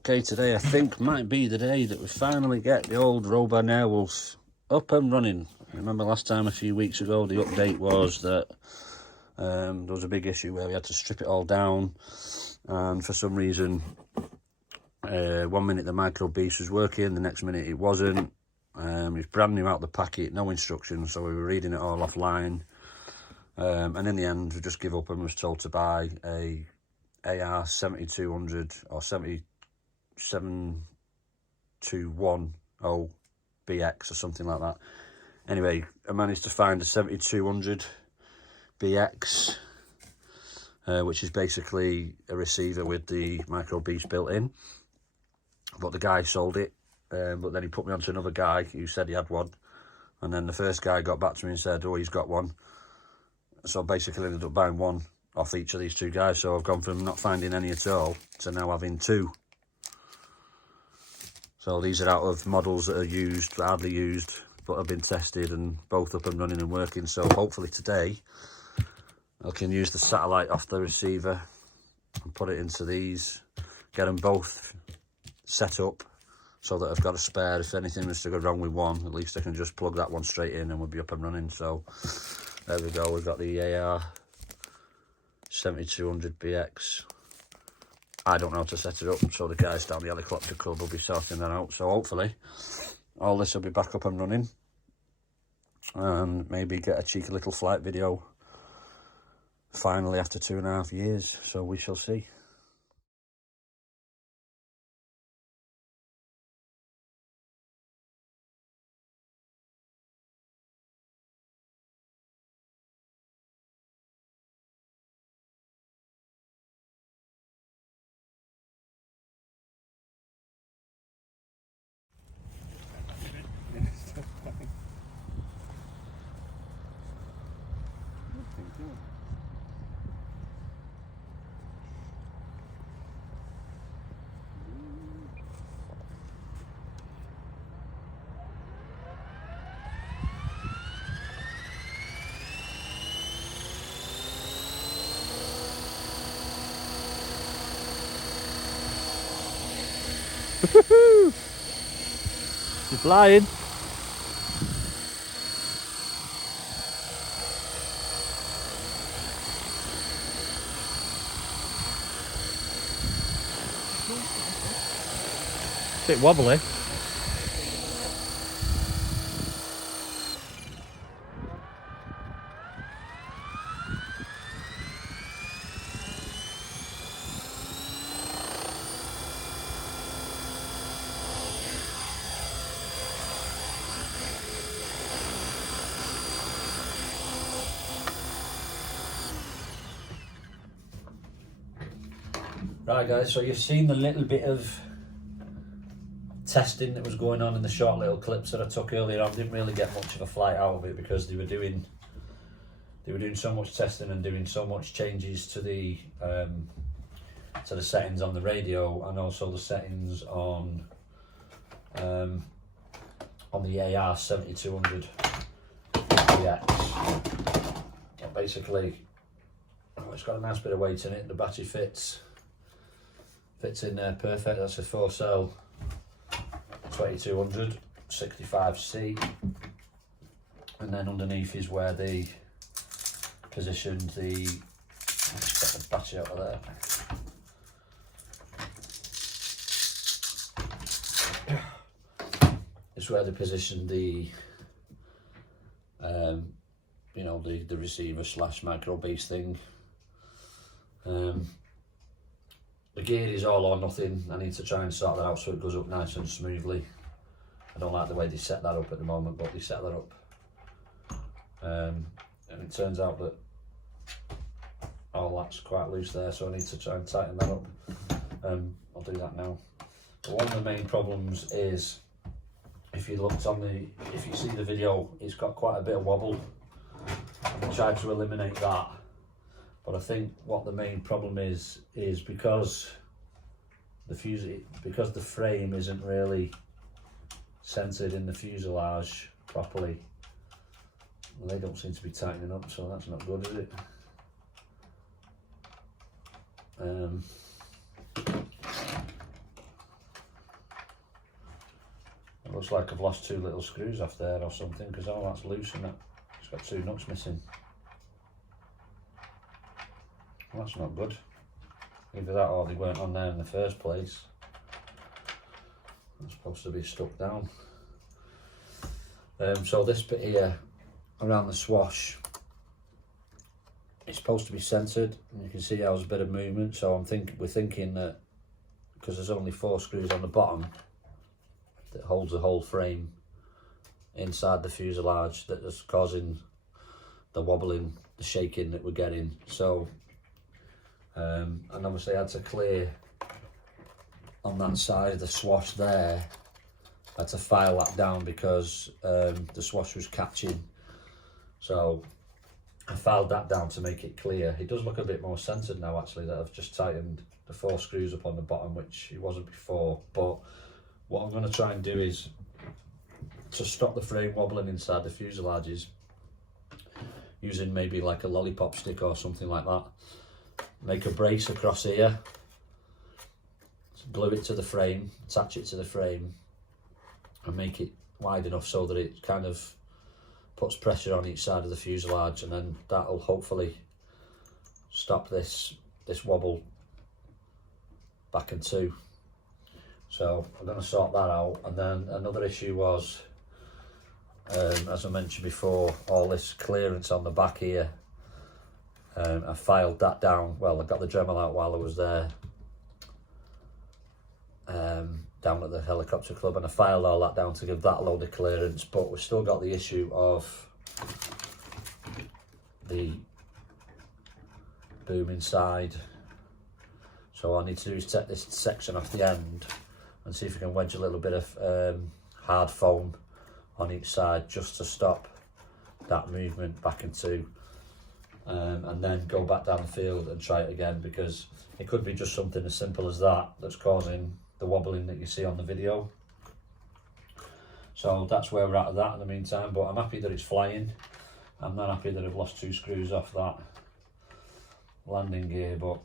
Okay, today I think might be the day that we finally get the old roban Airwolf up and running. I remember last time a few weeks ago the update was that there was a big issue where we had to strip it all down, and for some reason 1 minute the micro beast was working, the next minute it wasn't. It was brand new out the packet, no instructions, so we were reading it all offline, and in the end we just give up and was told to buy a AR 7200 or 7210 BX or something like that. Anyway, I managed to find a 7200 BX, which is basically a receiver with the micro beast built in, but the guy sold it, but then he put me onto another guy who said he had one, and then the first guy got back to me and said, oh, he's got one. So basically I ended up buying one off each of these two guys, so I've gone from not finding any at all to now having two. So these are out of models that are used, hardly used, but have been tested and both up and running and working. So hopefully today I can use the satellite off the receiver and put it into these, get them both set up so that I've got a spare. If anything was to go wrong with one, at least I can just plug that one straight in and we'll be up and running. So there we go, we've got the AR 7200 BX. I don't know how to set it up, so the guys down the helicopter club will be sorting that out. So hopefully all this will be back up and running, and maybe get a cheeky little flight video finally after 2.5 years. So we shall see. Woohoo! She's flying. Bit wobbly. Right guys, so you've seen the little bit of testing that was going on in the short little clips that I took earlier on. Didn't really get much of a flight out of it because they were doing so much testing and doing so much changes to the settings on the radio, and also the settings on the AR 7200 BX. Basically, it's got a nice bit of weight in it. The battery fits in there perfect. That's a 4-cell 2200 65C, and then underneath is where they positioned the, let's get the battery out of there. It's where they positioned the you know, the receiver slash micro beast thing. The gear is all or nothing. I need to try and sort that out so it goes up nice and smoothly. I don't like the way they set that up at the moment, but they set that up. And it turns out that all that's quite loose there, so I need to try and tighten that up. I'll do that now. But one of the main problems is, if you see the video, it's got quite a bit of wobble. I tried to eliminate that. But I think what the main problem is because the frame isn't really centered in the fuselage properly. They don't seem to be tightening up, so that's not good, is it? looks like I've lost 2 little screws off there or something, because all that's loose and it's got 2 nuts missing. Well, that's not good. Either that or they weren't on there in the first place. It's supposed to be stuck down. So this bit here around the swash, it's supposed to be centered, and you can see how there's a bit of movement. So we're thinking that because there's only 4 screws on the bottom that holds the whole frame inside the fuselage, that is causing the wobbling, the shaking that we're getting. So and obviously I had to clear on that side of the swash there. I had to file that down because the swash was catching, so I filed that down to make it clear. It does look a bit more centered now actually, that I've just tightened the 4 screws up on the bottom, which it wasn't before. But what I'm going to try and do is to stop the frame wobbling inside the fuselages, using maybe like a lollipop stick or something like that. Make a brace across here, glue it to the frame, attach it to the frame, and make it wide enough so that it kind of puts pressure on each side of the fuselage, and then that'll hopefully stop this wobble back and 2. So I'm going to sort that out. And then another issue was, as I mentioned before, all this clearance on the back here. I filed that down. Well, I got the Dremel out while I was there, down at the helicopter club, and I filed all that down to give that a load of clearance. But we've still got the issue of the boom inside. So all I need to do is take this section off the end and see if we can wedge a little bit of hard foam on each side, just to stop that movement back and 2. And then go back down the field and try it again, because it could be just something as simple as that that's causing the wobbling that you see on the video. So that's where we're at that in the meantime. But I'm happy that it's flying. I'm not happy that I've lost 2 screws off that landing gear, but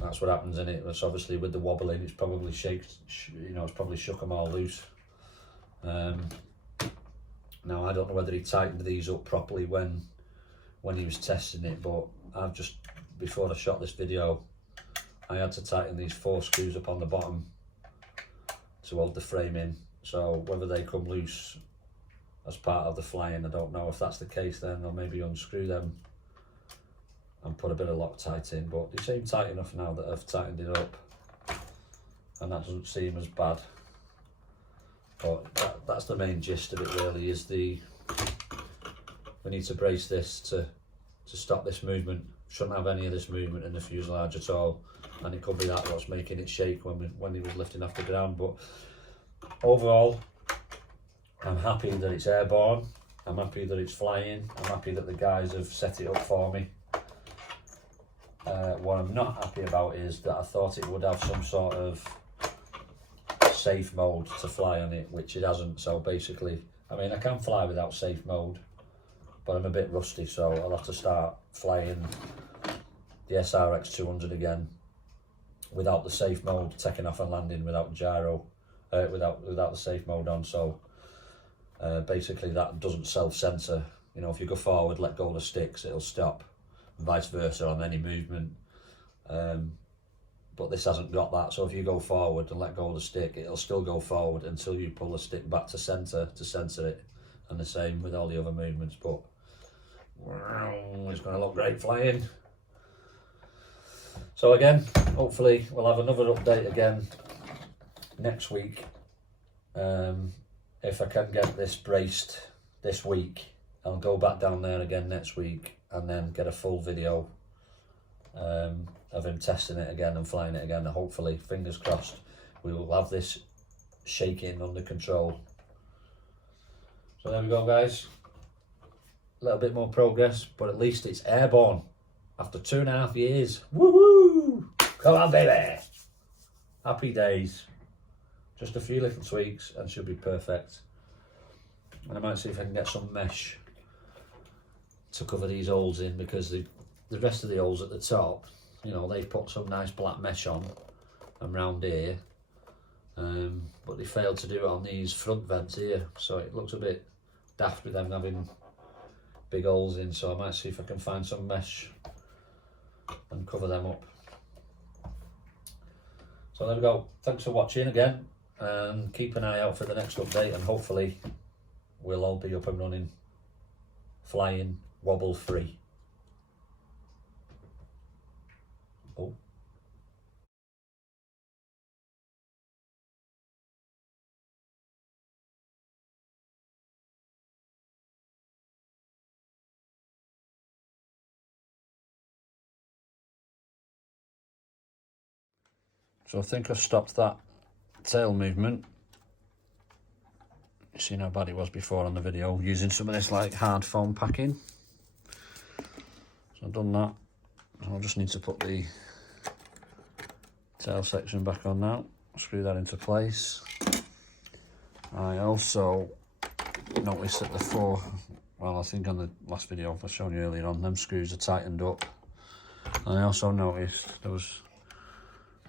that's what happens in it. It's obviously with the wobbling, it's probably it's probably shook them all loose. Now I don't know whether he tightened these up properly when he was testing it, but I've just, before I shot this video, I had to tighten these 4 screws up on the bottom to hold the frame in. So whether they come loose as part of the flying, I don't know. If that's the case, then I'll maybe unscrew them and put a bit of Loctite in, but they seem tight enough now that I've tightened it up, and that doesn't seem as bad. But that's the main gist of it really, is we need to brace this to stop this movement. Shouldn't have any of this movement in the fuselage at all, and it could be that what's making it shake when he was lifting off the ground. But overall, I'm happy that it's airborne, I'm happy that it's flying, I'm happy that the guys have set it up for me. What I'm not happy about is that I thought it would have some sort of safe mode to fly on it, which it hasn't. So basically, I mean, I can fly without safe mode, but I'm a bit rusty, so I'll have to start flying the SRX 200 again without the safe mode, taking off and landing without gyro, without the safe mode on. So basically that doesn't self-censor. You know, if you go forward, let go of the sticks, it'll stop, and vice versa on any movement. But this hasn't got that, so if you go forward and let go of the stick, it'll still go forward until you pull the stick back to censor it, and the same with all the other movements. But it's going to look great flying. So again, hopefully we'll have another update again next week. If I can get this braced this week, I'll go back down there again next week and then get a full video of him testing it again and flying it again. And hopefully, fingers crossed, we will have this shaking under control. So there we go, guys. A little bit more progress, but at least it's airborne after 2.5 years. Woohoo! Come on, baby! Happy days. Just a few little tweaks and should be perfect. And I might see if I can get some mesh to cover these holes in, because the rest of the holes at the top, you know, they've put some nice black mesh on and round here. but they failed to do it on these front vents here, so it looks a bit daft with them having big holes in, so I might see if I can find some mesh and cover them up. So there we go. Thanks for watching again, and keep an eye out for the next update, and hopefully we'll all be up and running, flying, wobble free. Oh. So I think I've stopped that tail movement. You've seen how bad it was before on the video, using some of this like hard foam packing. So I've done that. I'll just need to put the tail section back on now, screw that into place. I also noticed that I think on the last video I've shown you earlier on, them screws are tightened up. And I also noticed there was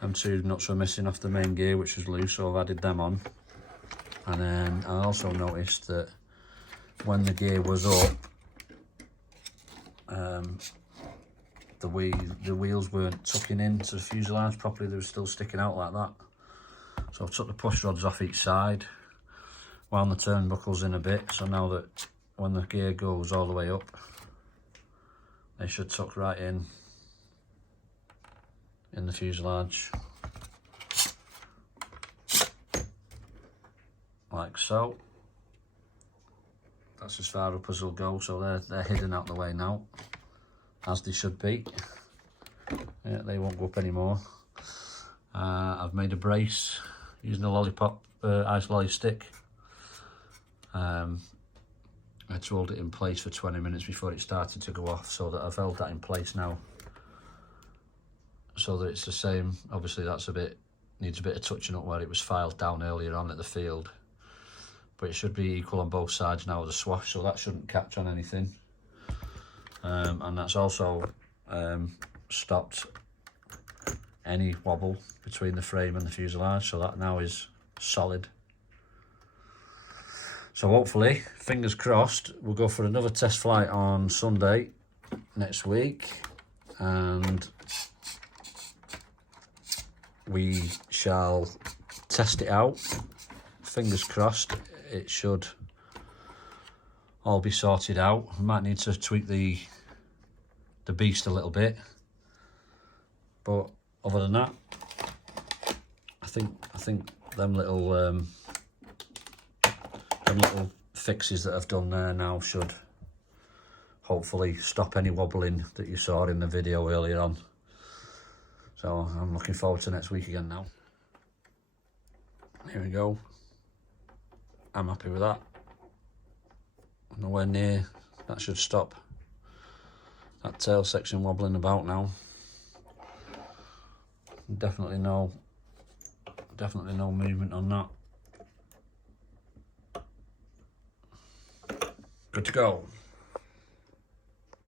them two nuts were missing off the main gear, which was loose, so I've added them on. And then I also noticed that when the gear was up, the wheels weren't tucking into the fuselage properly, they were still sticking out like that. So I've took the push rods off each side, wound the turnbuckles in a bit, so now that when the gear goes all the way up, they should tuck right in the fuselage, like so. That's as far up as they'll go, so they're hidden out the way now, as they should be. Yeah, they won't go up anymore. I've made a brace using a lollipop ice lolly stick. I had to hold it in place for 20 minutes before it started to go off, so that I've held that in place now, so that it's the same. Obviously that's needs a bit of touching up where it was filed down earlier on at the field, but it should be equal on both sides now with the swash, so that shouldn't catch on anything. And that's also stopped any wobble between the frame and the fuselage, so that now is solid. So hopefully, fingers crossed, we'll go for another test flight on Sunday next week, and we shall test it out. Fingers crossed, it should all be sorted out. We might need to tweak the beast a little bit, but other than that, I think them little fixes that I've done there now should hopefully stop any wobbling that you saw in the video earlier on. So I'm looking forward to next week again now. Here we go. I'm happy with that. Nowhere near. That should stop that tail section wobbling about now. Definitely no movement on that. Good to go.